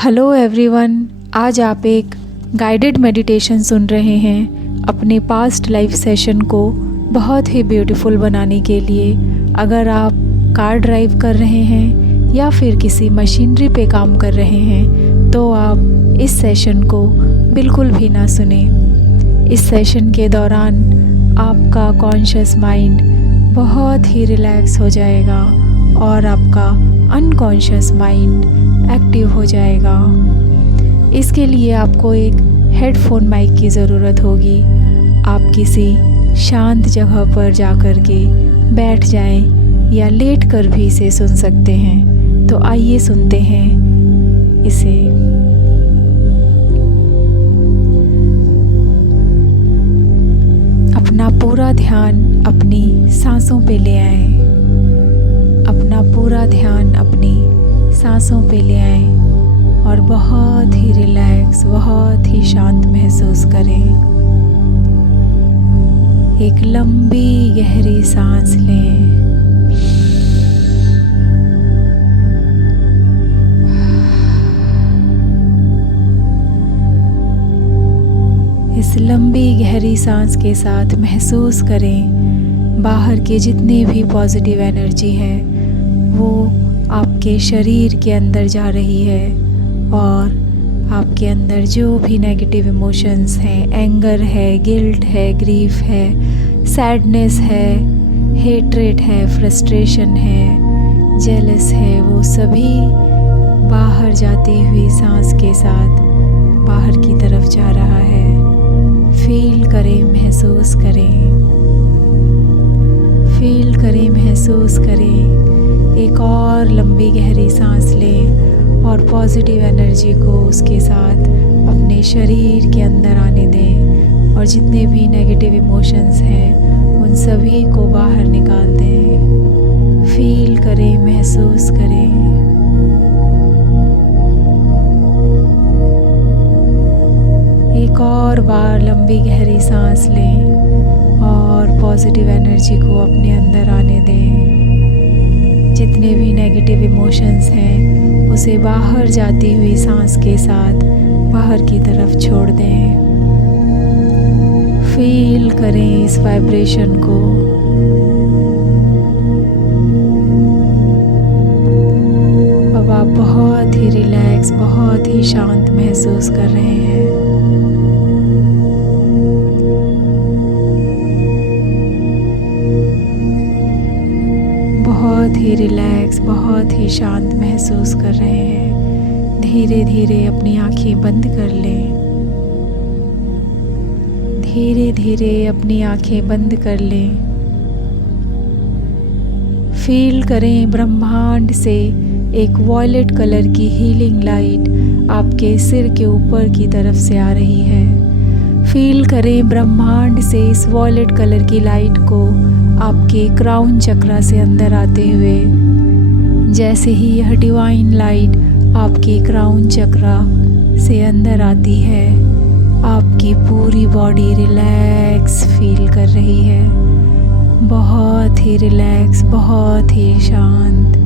Hello everyone, आज आप एक गाइडेड मेडिटेशन सुन रहे हैं अपने पास्ट लाइफ सेशन को बहुत ही ब्यूटीफुल बनाने के लिए। अगर आप कार ड्राइव कर रहे हैं या फिर किसी मशीनरी पे काम कर रहे हैं तो आप इस सेशन को बिल्कुल भी ना सुने। इस सेशन के दौरान आपका कॉन्शियस माइंड बहुत ही रिलैक्स हो जाएगा और आपका अनकॉन्शियस माइंड एक्टिव हो जाएगा। इसके लिए आपको एक हेडफोन माइक की ज़रूरत होगी। आप किसी शांत जगह पर जाकर के बैठ जाएं या लेट कर भी इसे सुन सकते हैं। तो आइए सुनते हैं इसे। अपना पूरा ध्यान अपनी सांसों पे ले आएं। अपना पूरा ध्यान अपनी सांसों पे ले आएं और बहुत ही रिलैक्स, बहुत ही शांत महसूस करें। एक लंबी गहरी सांस लें। इस लंबी गहरी सांस के साथ महसूस करें बाहर के जितने भी पॉजिटिव एनर्जी है वो आपके शरीर के अंदर जा रही है और आपके अंदर जो भी नेगेटिव इमोशंस हैं, एंगर है, गिल्ट है, ग्रीफ है, सैडनेस है, हेट्रेट है, फ्रस्ट्रेशन है, जेलस है, वो सभी बाहर जाती हुई सांस के साथ बाहर की तरफ जा रहा है। फील करें, महसूस करें, फील करें, महसूस करें। एक और लंबी गहरी सांस लें और पॉजिटिव एनर्जी को उसके साथ अपने शरीर के अंदर आने दें और जितने भी नेगेटिव इमोशंस हैं उन सभी को बाहर निकाल दें। फील करें, महसूस करें। एक और बार लंबी गहरी सांस लें और पॉजिटिव एनर्जी को अपने अंदर आने दें। जितने भी नेगेटिव इमोशंस हैं उसे बाहर जाती हुई सांस के साथ बाहर की तरफ छोड़ दें। फील करें इस वाइब्रेशन को। अब आप बहुत ही रिलैक्स, बहुत ही शांत महसूस कर रहे हैं। बहुत ही रिलैक्स, बहुत ही शांत महसूस कर रहे हैं। धीरे धीरे अपनी आंखें बंद कर लें। धीरे धीरे अपनी आंखें बंद कर लें। फील करें ब्रह्मांड से एक वॉयलेट कलर की हीलिंग लाइट आपके सिर के ऊपर की तरफ से आ रही है। फील करें ब्रह्मांड से इस वॉयलेट कलर की लाइट को आपके क्राउन चक्रा से अंदर आते हुए। जैसे ही यह डिवाइन लाइट आपके क्राउन चक्रा से अंदर आती है आपकी पूरी बॉडी रिलैक्स फील कर रही है। बहुत ही रिलैक्स, बहुत ही शांत।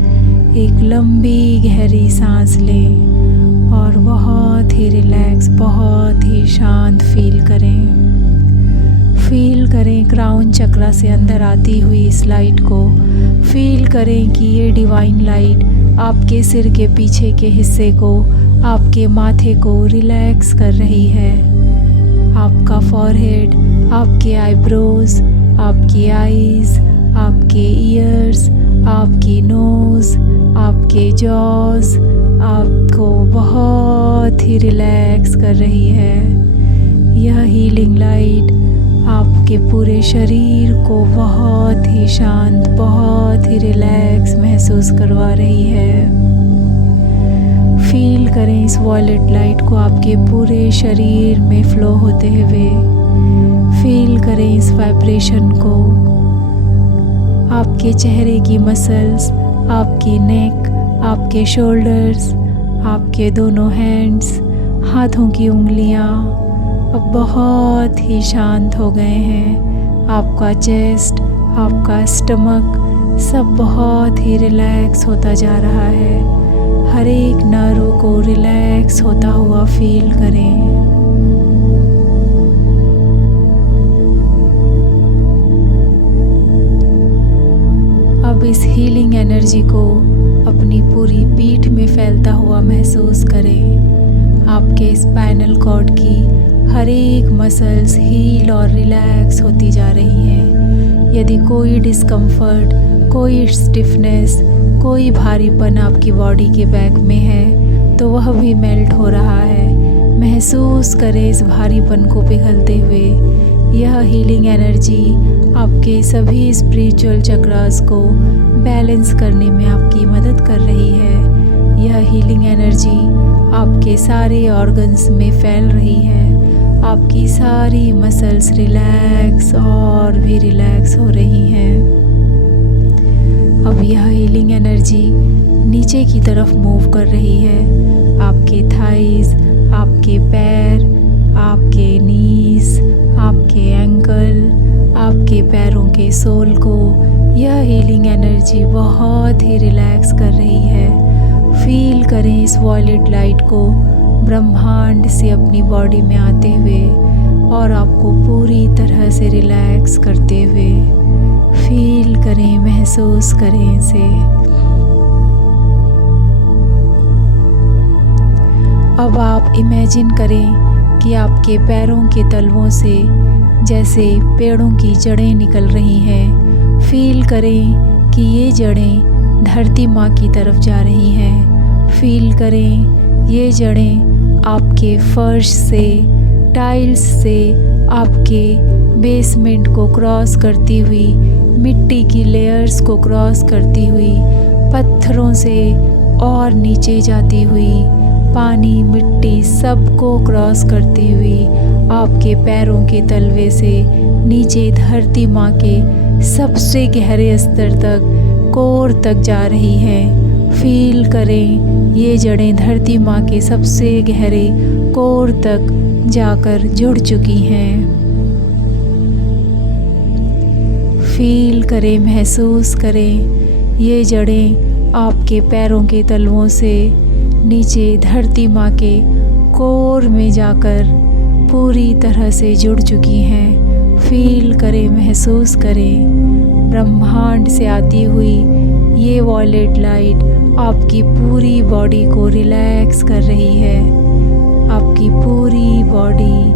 एक लंबी गहरी सांस लें और बहुत ही रिलैक्स, बहुत ही शांत फील करें। फील करें क्राउन चक्रा से अंदर आती हुई इस लाइट को। फील करें कि ये डिवाइन लाइट आपके सिर के पीछे के हिस्से को, आपके माथे को रिलैक्स कर रही है। आपका फॉरहेड, आपके आईब्रोज, आपकी आईज, आपके ईयर्स, आपकी नोज़, आपके जॉज आपको बहुत ही रिलैक्स कर रही है। यह हीलिंग लाइट आपके पूरे शरीर को बहुत ही शांत, बहुत ही रिलैक्स महसूस करवा रही है। फील करें इस वॉयलेट लाइट को आपके पूरे शरीर में फ्लो होते हुए। फील करें इस वाइब्रेशन को। आपके चेहरे की मसल्स, आपकी नेक, आपके शोल्डर्स, आपके दोनों हैंड्स, हाथों की उंगलियां अब बहुत ही शांत हो गए हैं। आपका चेस्ट, आपका स्टमक सब बहुत ही रिलैक्स होता जा रहा है। हर एक नर्व को रिलैक्स होता हुआ फील करें। अब इस हीलिंग एनर्जी को अपनी पूरी पीठ में फैलता हुआ महसूस करें। आपके स्पाइनल कॉर्ड की हर एक मसल्स हील और रिलैक्स होती जा रही हैं। यदि कोई डिस्कम्फर्ट, कोई स्टिफनेस, कोई भारीपन आपकी बॉडी के बैक में है तो वह भी मेल्ट हो रहा है। महसूस करें इस भारीपन को पिघलते हुए। यह हीलिंग एनर्जी आपके सभी स्पिरिचुअल चक्रास को बैलेंस करने में आपकी मदद कर रही है। यह हीलिंग एनर्जी आपके सारे ऑर्गन्स में फैल रही है। आपकी सारी मसल्स रिलैक्स और भी रिलैक्स हो रही हैं। अब यह हीलिंग एनर्जी नीचे की तरफ मूव कर रही है। आपके थाइज, आपके पैर, आपके नीज, आपके एंकल, आपके पैरों के सोल को यह हीलिंग एनर्जी बहुत ही रिलैक्स कर रही है। फील करें इस वॉयलेट लाइट को ब्रह्मांड से अपनी बॉडी में आते हुए और आपको पूरी तरह से रिलैक्स करते हुए। फील करें, महसूस करें इसे। अब आप इमेजिन करें कि आपके पैरों के तलवों से जैसे पेड़ों की जड़ें निकल रही हैं। फील करें कि ये जड़ें धरती माँ की तरफ जा रही हैं। फील करें ये जड़ें आपके फर्श से, टाइल्स से, आपके बेसमेंट को क्रॉस करती हुई, मिट्टी की लेयर्स को क्रॉस करती हुई, पत्थरों से और नीचे जाती हुई, पानी, मिट्टी सबको क्रॉस करती हुई आपके पैरों के तलवे से नीचे धरती माँ के सबसे गहरे स्तर तक, कोर तक जा रही हैं। फील करें ये जड़ें धरती माँ के सबसे गहरे कोर तक जाकर जुड़ चुकी हैं। फील करें, महसूस करें ये जड़ें आपके पैरों के तलवों से नीचे धरती माँ के कोर में जाकर पूरी तरह से जुड़ चुकी हैं। फील करें, महसूस करें ब्रह्मांड से आती हुई ये वॉयलेट लाइट आपकी पूरी बॉडी को रिलैक्स कर रही है। आपकी पूरी बॉडी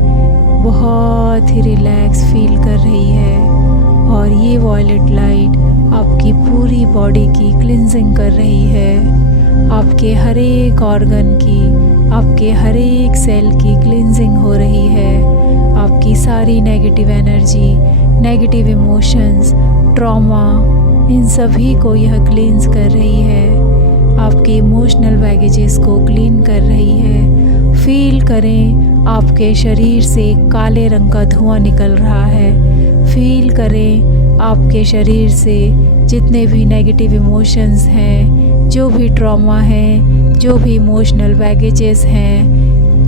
बहुत ही रिलैक्स फील कर रही है और ये वॉयलेट लाइट आपकी पूरी बॉडी की क्लिंजिंग कर रही है। आपके हर एक ऑर्गन की, आपके हर एक सेल की क्लिंजिंग हो रही है। आपकी सारी negative energy, negative emotions, trauma, इन सभी को यह क्लींस कर रही है। आपके इमोशनल बैगेजेस को क्लीन कर रही है। फील करें आपके शरीर से काले रंग का धुआं निकल रहा है। फील करें आपके शरीर से जितने भी नेगेटिव इमोशंस हैं, जो भी ट्रॉमा है, जो भी इमोशनल बैगेजेस हैं,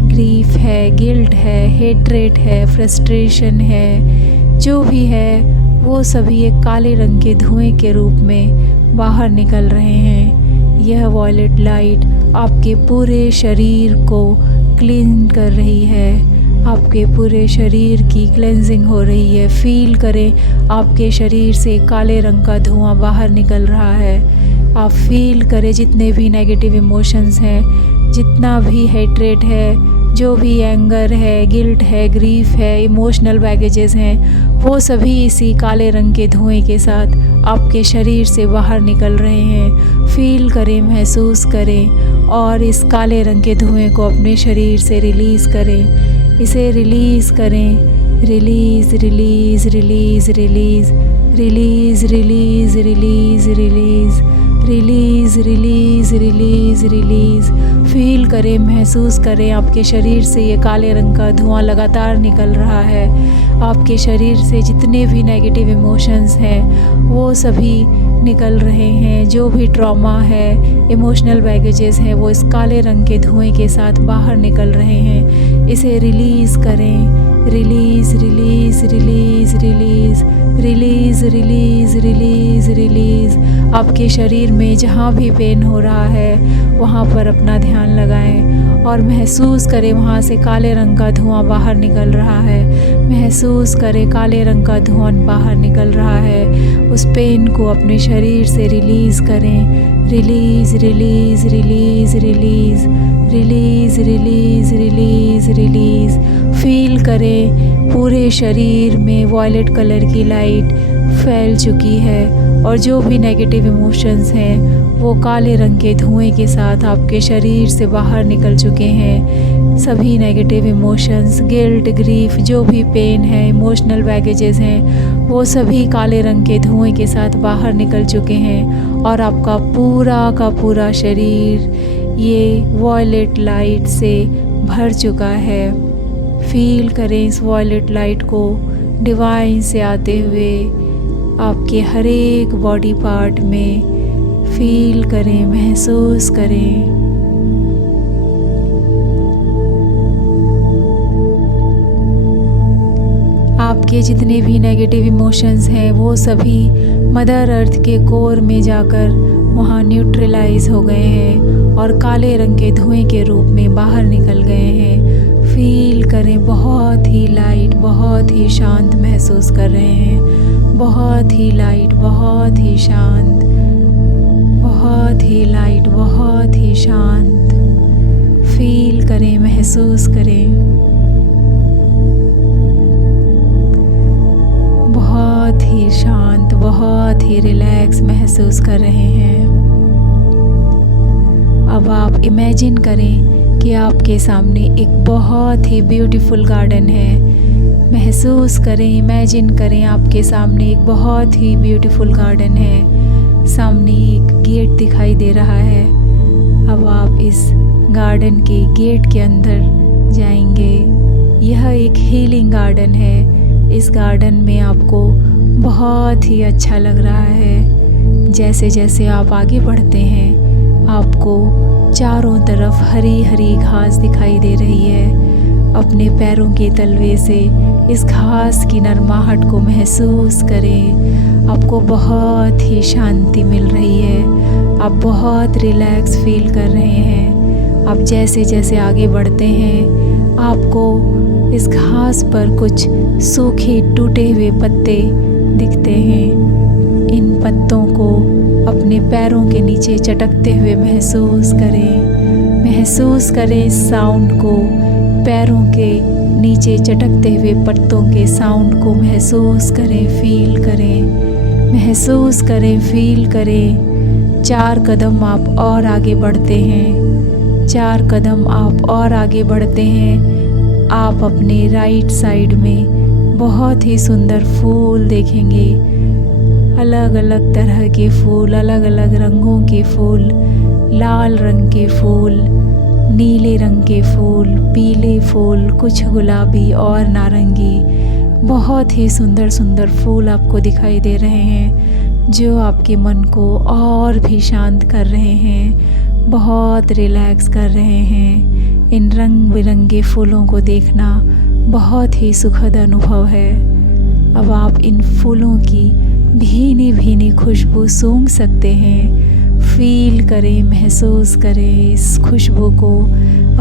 ग्रीफ है, गिल्ट है, हेट्रेट है, फ्रस्ट्रेशन है, जो भी है वो सभी एक काले रंग के धुएं के रूप में बाहर निकल रहे हैं। यह वॉयलेट लाइट आपके पूरे शरीर को क्लीन कर रही है। आपके पूरे शरीर की क्लेंजिंग हो रही है। फील करें आपके शरीर से काले रंग का धुआं बाहर निकल रहा है। आप फील करें जितने भी नेगेटिव इमोशंस हैं, जितना भी हेट्रेट है, जो भी एंगर है, गिल्ट है, ग्रीफ है, इमोशनल बैगेजेस हैं, वो सभी इसी काले रंग के धुएं के साथ आपके शरीर से बाहर निकल रहे हैं। फील करें, महसूस करें और इस काले रंग के धुएं को अपने शरीर से रिलीज़ करें। इसे रिलीज़ करें। Release, release, release, release, release, release, release, release, release, release, release, release. Feel करें, महसूस करें आपके शरीर से ये काले रंग का धुआं लगातार निकल रहा है। आपके शरीर से जितने भी नेगेटिव इमोशंस हैं वो सभी निकल रहे हैं। जो भी ट्रॉमा है, इमोशनल बैगेजेस हैं, वो इस काले रंग के धुएं के साथ बाहर निकल रहे हैं। इसे रिलीज़ करें। Release release release release release release release release. आपके शरीर में जहाँ भी पेन हो रहा है वहाँ पर अपना ध्यान लगाएं और महसूस करें वहाँ से काले रंग का धुआं बाहर निकल रहा है। महसूस करें काले रंग का धुआं बाहर निकल रहा है। उस पेन को अपने शरीर से रिलीज़ करें। Release release release release release release release release. Feel करें पूरे शरीर में वॉयलेट कलर की लाइट फैल चुकी है और जो भी नेगेटिव इमोशंस हैं वो काले रंग के धुएं के साथ आपके शरीर से बाहर निकल चुके हैं। सभी नेगेटिव इमोशंस, गिल्ट, ग्रीफ, जो भी पेन है, इमोशनल बैगेजेस हैं, वो सभी काले रंग के धुएं के साथ बाहर निकल चुके हैं और आपका पूरा का पूरा शरीर ये वॉयलेट लाइट से भर चुका है। फील करें इस वॉयलेट लाइट को डिवाइन से आते हुए आपके हर एक बॉडी पार्ट में। फील करें, महसूस करें। आपके जितने भी नेगेटिव इमोशंस हैं वो सभी मदर अर्थ के कोर में जाकर वहाँ न्यूट्रलाइज हो गए हैं और काले रंग के धुएं के रूप में बाहर निकल गए हैं। फील करें, बहुत ही लाइट, बहुत ही शांत महसूस कर रहे हैं। बहुत ही लाइट, बहुत ही शांत, बहुत ही लाइट, बहुत ही शांत। फील करें, महसूस करें। बहुत ही शांत, बहुत ही रिलैक्स महसूस कर रहे हैं। अब आप इमेजिन करें कि आपके सामने एक बहुत ही ब्यूटीफुल गार्डन है। महसूस करें, इमेजिन करें आपके सामने एक बहुत ही ब्यूटीफुल गार्डन है। सामने एक गेट दिखाई दे रहा है। अब आप इस गार्डन के गेट के अंदर जाएंगे। यह एक हीलिंग गार्डन है। इस गार्डन में आपको बहुत ही अच्छा लग रहा है। जैसे जैसे आप आगे बढ़ते हैं आपको चारों तरफ हरी हरी घास दिखाई दे रही है। अपने पैरों के तलवे से इस घास की नरमाहट को महसूस करें। आपको बहुत ही शांति मिल रही है। आप बहुत रिलैक्स फील कर रहे हैं। आप जैसे जैसे आगे बढ़ते हैं आपको इस घास पर कुछ सूखे टूटे हुए पत्ते दिखते हैं। इन पत्तों को अपने पैरों के नीचे चटकते हुए महसूस करें। महसूस करें इस साउंड को, पैरों के नीचे चटकते हुए पत्तों के साउंड को महसूस करें, फील करें। महसूस करें, फील करें। 4 कदम आप और आगे बढ़ते हैं। 4 कदम आप और आगे बढ़ते हैं। आप अपने राइट साइड में बहुत ही सुंदर फूल देखेंगे। अलग अलग तरह के फूल, अलग अलग रंगों के फूल, लाल रंग के फूल, नीले रंग के फूल, पीले फूल, कुछ गुलाबी और नारंगी। बहुत ही सुंदर सुंदर फूल आपको दिखाई दे रहे हैं जो आपके मन को और भी शांत कर रहे हैं, बहुत रिलैक्स कर रहे हैं। इन रंग बिरंगे फूलों को देखना बहुत ही सुखद अनुभव है। अब आप इन फूलों की भीनी भीनी खुशबू सूंघ सकते हैं। फील करें, महसूस करें इस खुशबू को,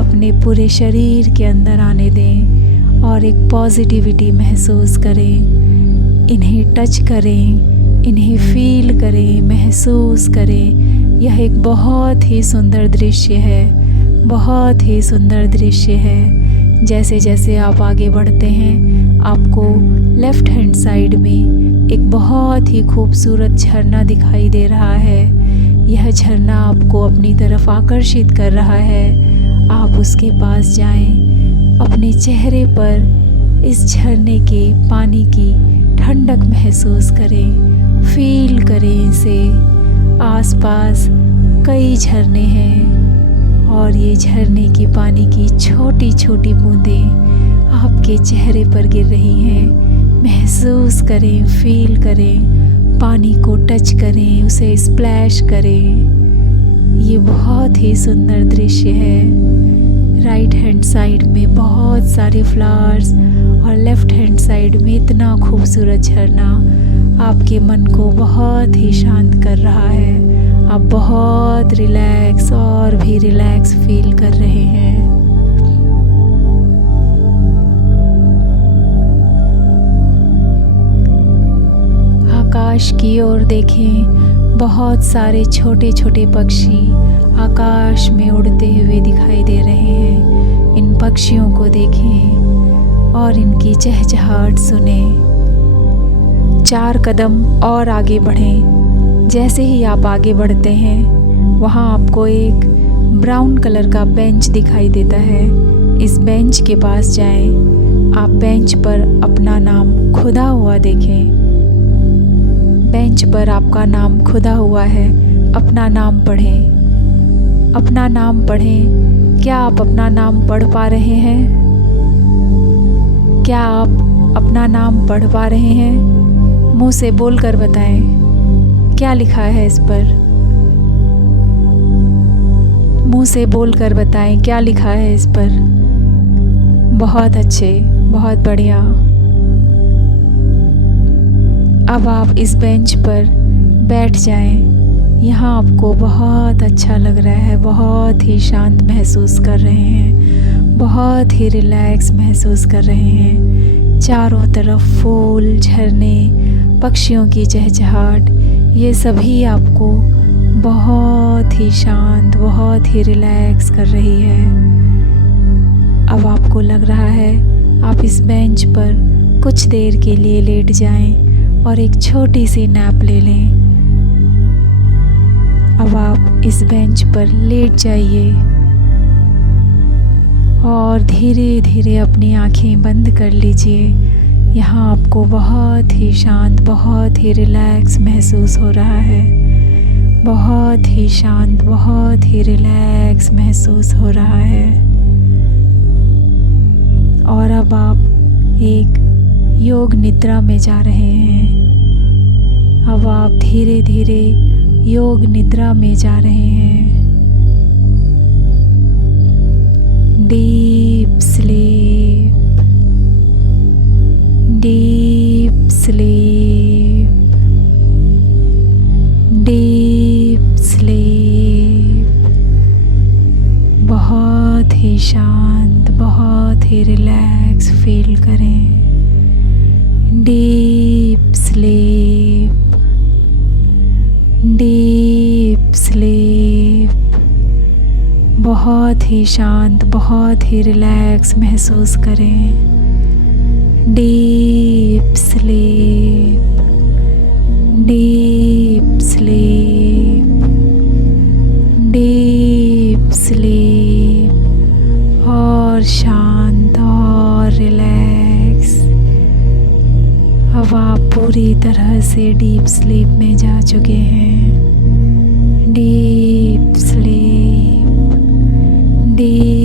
अपने पूरे शरीर के अंदर आने दें और एक पॉजिटिविटी महसूस करें। इन्हें टच करें, इन्हें फील करें, महसूस करें। यह एक बहुत ही सुंदर दृश्य है, बहुत ही सुंदर दृश्य है। जैसे जैसे आप आगे बढ़ते हैं आपको लेफ़्ट हैंड साइड में एक बहुत ही खूबसूरत झरना दिखाई दे रहा है। यह झरना आपको अपनी तरफ आकर्षित कर रहा है। आप उसके पास जाएं, अपने चेहरे पर इस झरने के पानी की ठंडक महसूस करें, फील करें इसे। आसपास कई झरने हैं और ये झरने के पानी की छोटी छोटी बूंदें आपके चेहरे पर गिर रही हैं। महसूस करें, फील करें, पानी को टच करें, उसे स्प्लैश करें। ये बहुत ही सुंदर दृश्य है। राइट हैंड साइड में बहुत सारे फ्लावर्स और लेफ़्ट हैंड साइड में इतना खूबसूरत झरना आपके मन को बहुत ही शांत कर रहा है। आप बहुत रिलैक्स और भी रिलैक्स फील कर रहे हैं। आकाश की ओर देखें, बहुत सारे छोटे छोटे पक्षी आकाश में उड़ते हुए दिखाई दे रहे हैं। इन पक्षियों को देखें और इनकी चहचहाहट सुने। 4 कदम और आगे बढ़ें। जैसे ही आप आगे बढ़ते हैं, वहाँ आपको एक ब्राउन कलर का बेंच दिखाई देता है। इस बेंच के पास जाएं। आप बेंच पर अपना नाम खुदा हुआ देखें। बेंच पर आपका नाम खुदा हुआ है। अपना नाम पढ़ें। अपना नाम पढ़ें। क्या आप अपना नाम पढ़ पा रहे हैं? क्या आप अपना नाम पढ़ पा रहे हैं? मुंह से बोलकर बताएं। क्या लिखा है इस पर? मुंह से बोलकर बताएं क्या लिखा है इस पर। बहुत अच्छे, बहुत बढ़िया। अब आप इस बेंच पर बैठ जाएं। यहाँ आपको बहुत अच्छा लग रहा है, बहुत ही शांत महसूस कर रहे हैं, बहुत ही रिलैक्स महसूस कर रहे हैं। चारों तरफ फूल, झरने, पक्षियों की चहचहाट, ये सभी आपको बहुत ही शांत, बहुत ही रिलैक्स कर रही है। अब आपको लग रहा है आप इस बेंच पर कुछ देर के लिए लेट जाएं और एक छोटी सी नैप ले लें। अब आप इस बेंच पर लेट जाइए और धीरे धीरे अपनी आंखें बंद कर लीजिए। यहाँ आपको बहुत ही शांत, बहुत ही रिलैक्स महसूस हो रहा है। बहुत ही शांत, बहुत ही रिलैक्स महसूस हो रहा है। और अब आप एक योग निद्रा में जा रहे हैं। अब आप धीरे धीरे योग निद्रा में जा रहे हैं। Deep sleep, deep sleep, deep sleep. बहुत ही शांत, बहुत ही रिलैक्स फील करें। Deep sleep, deep sleep. बहुत ही शांत, बहुत ही रिलैक्स महसूस करें। Deep sleep, deep sleep, deep sleep. और शांत और रिलैक्स। अब आप पूरी तरह से डीप स्लीप में जा चुके हैं। Deep sleep, deep